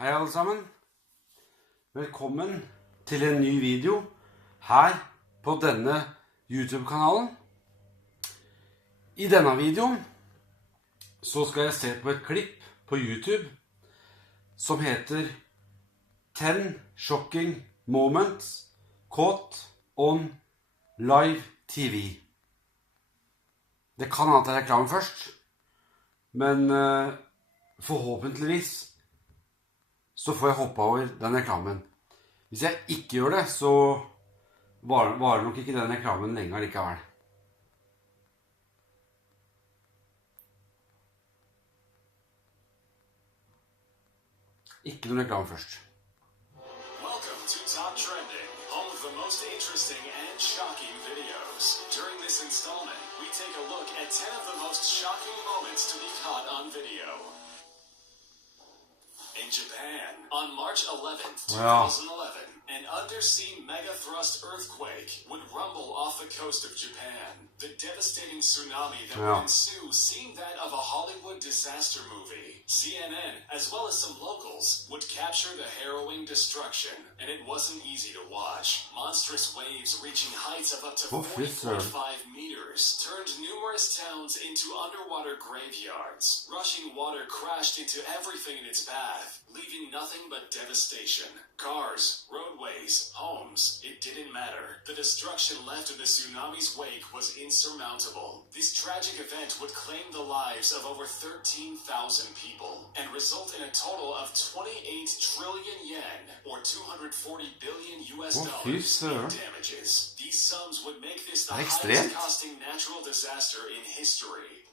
Hei alle sammen. Velkommen til en ny video her på denne YouTube-kanalen. I denne videoen så skal jeg se på et klipp på YouTube som heter 10 Shocking Moments Caught on Live TV. Det kan ha til reklame først, men forhåpentligvis så får jeg hoppe over den reklamen. Hvis jeg ikke gjør det, så varer nok ikke den reklamen lenge allikevel. Ikke noen reklame først. Welcome to Top Trending, home of the most interesting and shocking videos. During this installment, we take a look at 10 of the most shocking moments to be caught on video. In Japan, on March 11th, 2011, an undersea megathrust earthquake would rumble off the coast of Japan. The devastating tsunami that would ensue seemed that of a Hollywood disaster movie. CNN, as well as some locals, would capture the harrowing destruction, and it wasn't easy to watch. Monstrous waves reaching heights of up to 40.5 meters turned numerous towns into underwater graveyards. Rushing water crashed into everything in its path, leaving nothing but devastation. Cars, roadways, homes, it didn't matter. The destruction left in the tsunami's wake was insurmountable. This tragic event would claim the lives of over 13,000 people and result in a total of 28 trillion yen, or 240 billion US dollars in damages. These sums would make this the highest costing natural disaster in history.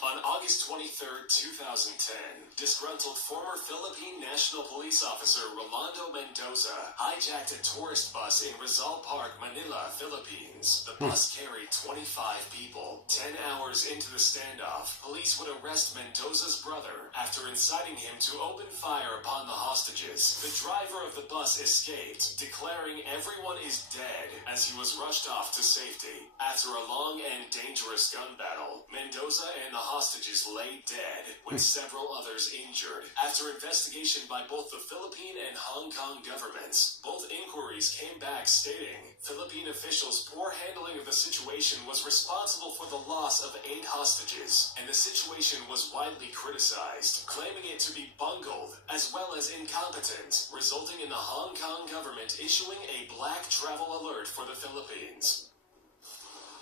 On August 23, 2010, disgruntled former Philippine National Police Officer Rolando Mendoza hijacked a tourist bus in Rizal Park, Manila, Philippines. The bus carried 25 people. 10 hours into the standoff, police would arrest Mendoza's brother after inciting him to open fire upon the hostages. The driver of the bus escaped, declaring everyone is dead as he was rushed off to safety. After a long and dangerous gun battle, Mendoza and the hostages lay dead, with several others injured. After investigation by both the Philippine and Hong Kong governments, both inquiries came back stating Philippine officials' poor handling of the situation was responsible for the loss of 8 hostages, and the situation was widely criticized, claiming it to be bungled as well as incompetent, resulting in the Hong Kong government issuing a black travel alert for the Philippines.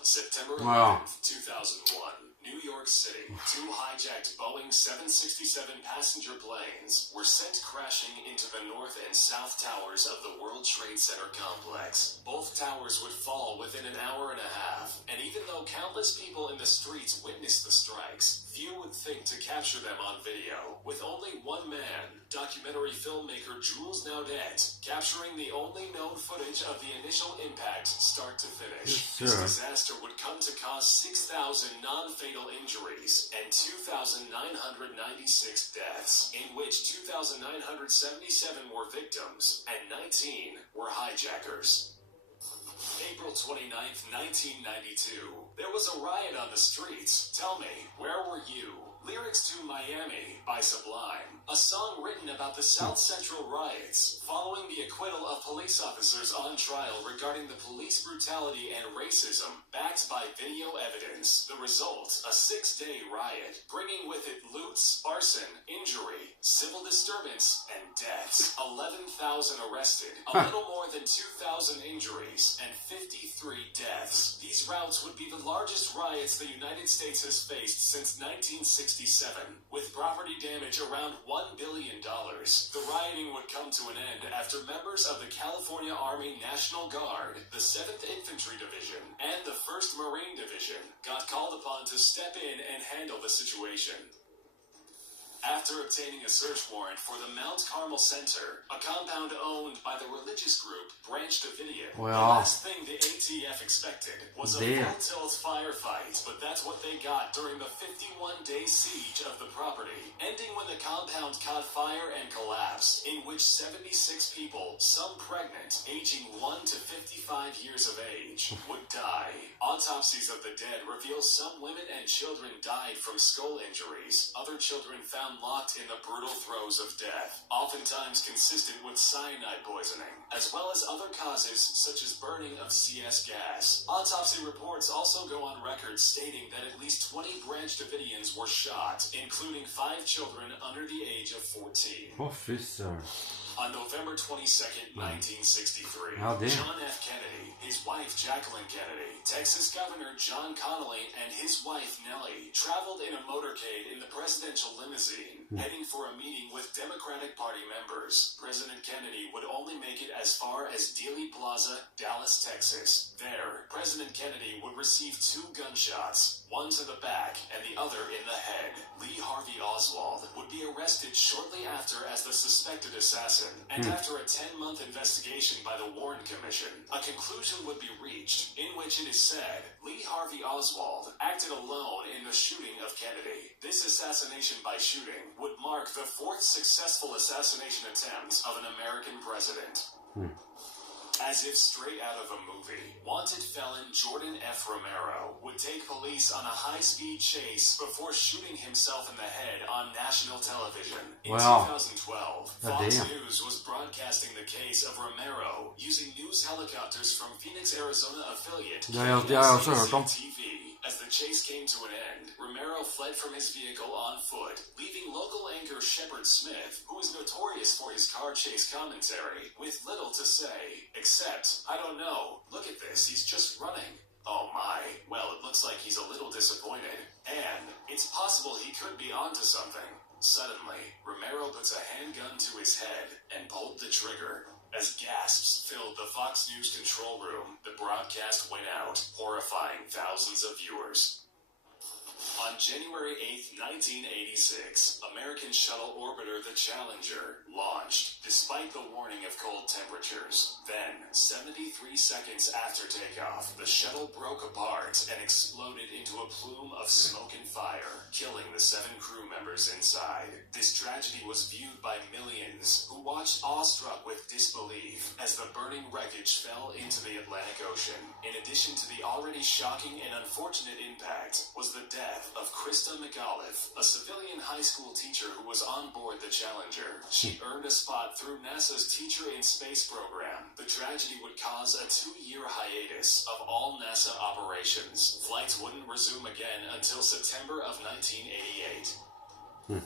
September 11th, 2001. New York City, 2 hijacked Boeing 767 passenger planes were sent crashing into the north and south towers of the World Trade Center complex. Both towers would fall within an hour and a half, and even though countless people in the streets witnessed the strikes, few would think to capture them on video, with only one man, documentary filmmaker Jules Naudet, capturing the only known footage of the initial impact start to finish. This disaster would come to cause 6,000 non-fatal injuries and 2,996 deaths, in which 2,977 were victims and 19 were hijackers. April 29th, 1992. There was a riot on the streets. Tell me, where were you? Lyrics to Miami by Sublime, a song written about the South Central riots following the acquittal of police officers on trial regarding the police brutality and racism, backed by video evidence. The result, a 6-day riot, bringing with it loots, arson, injury, civil disturbance, and deaths. 11,000 arrested, a little more than 2,000 injuries, and 53 deaths. These routs would be the largest riots the United States has faced since 1967, with property damage around $1 billion. The rioting would come to an end after members of the California Army National Guard, the 7th Infantry Division, and the 1st Marine Division got called upon to step in and handle the situation. After obtaining a search warrant for the Mount Carmel Center, a compound owned by the religious group Branch Davidian, the last thing the ATF expected was a full-tilt firefight, but that's what they got during the 51-day siege of the property, ending when the compound caught fire and collapsed, in which 76 people, some pregnant, aging 1 to 55 years of age, would die. Autopsies of the dead reveal some women and children died from skull injuries. Other children found found locked in the brutal throes of death, oftentimes consistent with cyanide poisoning, as well as other causes such as burning of CS gas. Autopsy reports also go on record stating that at least 20 Branch Davidians were shot, including 5 children under the age of 14. Officer. On November 22nd, 1963, John F. Kennedy, his wife Jacqueline Kennedy, Texas Governor John Connally, and his wife Nellie traveled in a motorcade in the presidential limousine, heading for a meeting with Democratic Party members. President Kennedy would only make it as far as Dealey Plaza, Dallas, Texas. There, President Kennedy would receive 2 gunshots, one to the back and the other in the head. Lee Harvey Oswald would be arrested shortly after as the suspected assassin, and after a 10-month investigation by the Warren Commission, a conclusion would be reached in which it is said Lee Harvey Oswald acted alone in the shooting of Kennedy. This assassination by shooting would mark the 4th successful assassination attempt of an American president. As if straight out of a movie, wanted felon Jordan F. Romero would take police on a high-speed chase before shooting himself in the head on national television. In 2012, Fox News was broadcasting the case of Romero using news helicopters from Phoenix, Arizona affiliate TV. As the chase came to an end, Romero fled from his vehicle on foot, leaving local anchor Shepard Smith, who is notorious for his car chase commentary, with little to say, except, I don't know, look at this, he's just running. Oh my, well, it looks like he's a little disappointed, and it's possible he could be onto something. Suddenly, Romero puts a handgun to his head and pulled the trigger. As gasps filled the Fox News control room, the broadcast went out, horrifying thousands of viewers. On January 8, 1986, American shuttle orbiter the Challenger launched, despite the warning of cold temperatures. Then, 73 seconds after takeoff, the shuttle broke apart and exploded into a plume of smoke and fire, killing the 7 crew members inside. This tragedy was viewed by millions, who watched awestruck with disbelief as the burning wreckage fell into the Atlantic Ocean. In addition to the already shocking and unfortunate impact, was the death of Krista McAuliffe, a civilian high school teacher who was on board the Challenger. She earned a spot through NASA's Teacher in Space program. The tragedy would cause a 2-year hiatus of all NASA operations. Flights wouldn't resume again until September of 1988.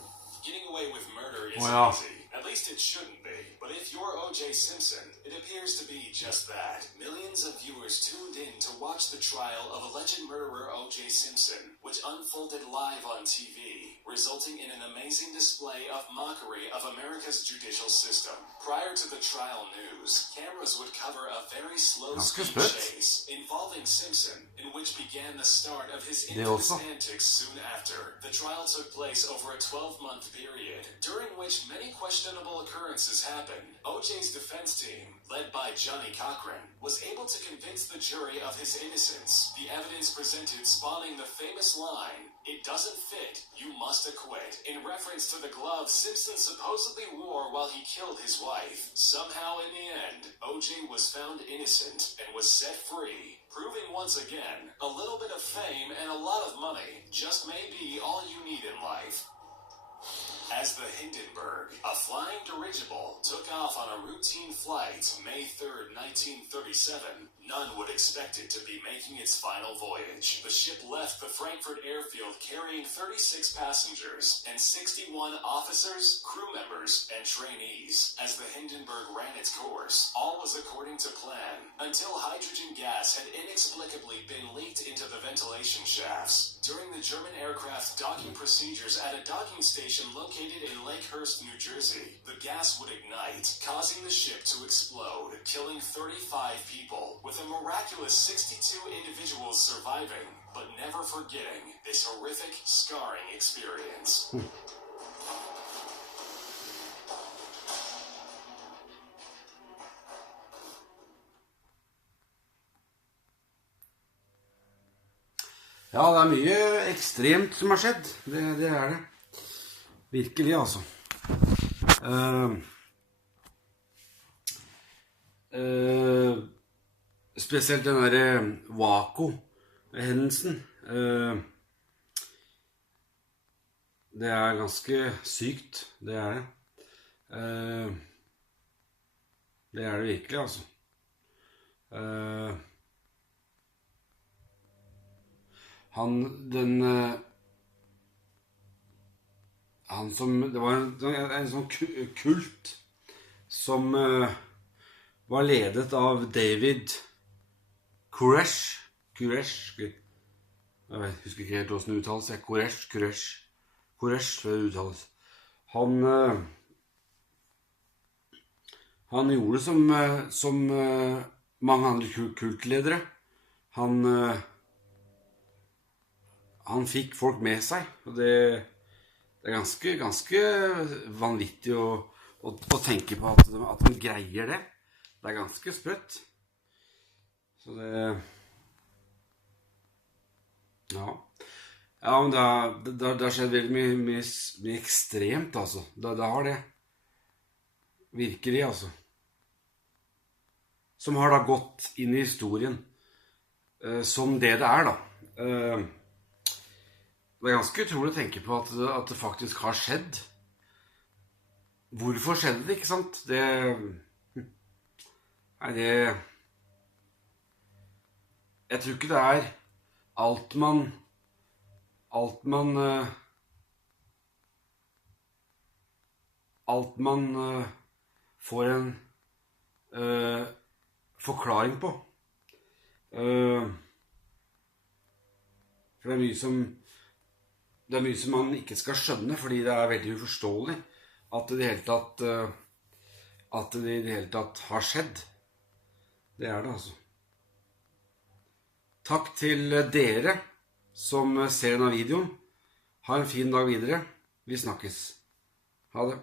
Getting away with murder isn't easy. At least it shouldn't be. But if you're O.J. Simpson, it appears to be just that. Millions of viewers tuned in to watch the trial of alleged murderer O.J. Simpson, which unfolded live on TV, resulting in an amazing display of mockery of America's judicial system. Prior to the trial news, cameras would cover a very slow-speed chase involving Simpson, in which began the start of his infamous antics soon after. The trial took place over a 12-month period, during which many questionable occurrences happened. O.J.'s defense team, led by Johnny Cochran, was able to convince the jury of his innocence. The evidence presented spawning the famous line, "It doesn't fit, you must acquit," in reference to the glove Simpson supposedly wore while he killed his wife. Somehow, in the end, O.J. was found innocent and was set free, proving once again, a little bit of fame and a lot of money just may be all you need in life. As the Hindenburg, a flying dirigible, took off on a routine flight May 3, 1937, none would expect it to be making its final voyage. The ship left the Frankfurt airfield carrying 36 passengers and 61 officers, crew members, and trainees. As the Hindenburg ran its course, all was according to plan, until hydrogen gas had inexplicably been leaked into the ventilation shafts. During the German aircraft docking procedures at a docking station located in Lakehurst, New Jersey, the gas would ignite, causing the ship to explode, killing 35 people, with a miraculous 62 individuals surviving, but never forgetting this horrific, scarring experience. Ja, det mye ekstremt som har skjedd. Det det. Virkelig, altså. Spesielt den der Waco-hendelsen. Det er ganske sykt, det er det. Det er det virkelig, altså. Det var en sånn kult som var ledet av David Koresh. Jeg husker ikke helt hvordan det uttales. Koresh det uttales. Han gjorde som mange andre kultledere. Han fikk folk med seg, og det er ganske vanvittig å tenke på at de greier det. Det er ganske sprøtt. Så det... Ja, men det har skjedd veldig mye ekstremt, altså. Det har det. Virkelig, altså. Som har da gått inn i historien som det er, da. Det er ganske utrolig å tenke på at det faktisk har skjedd. Hvorfor skjedde det, ikke sant? Jeg tror ikke det er alt man får en forklaring på. For det er mye som man ikke skal skjønne, fordi det er veldig uforståelig at det i det hele tatt har skjedd. Det er det, altså. Takk til dere som ser denne videoen. Ha en fin dag videre. Vi snakkes. Ha det.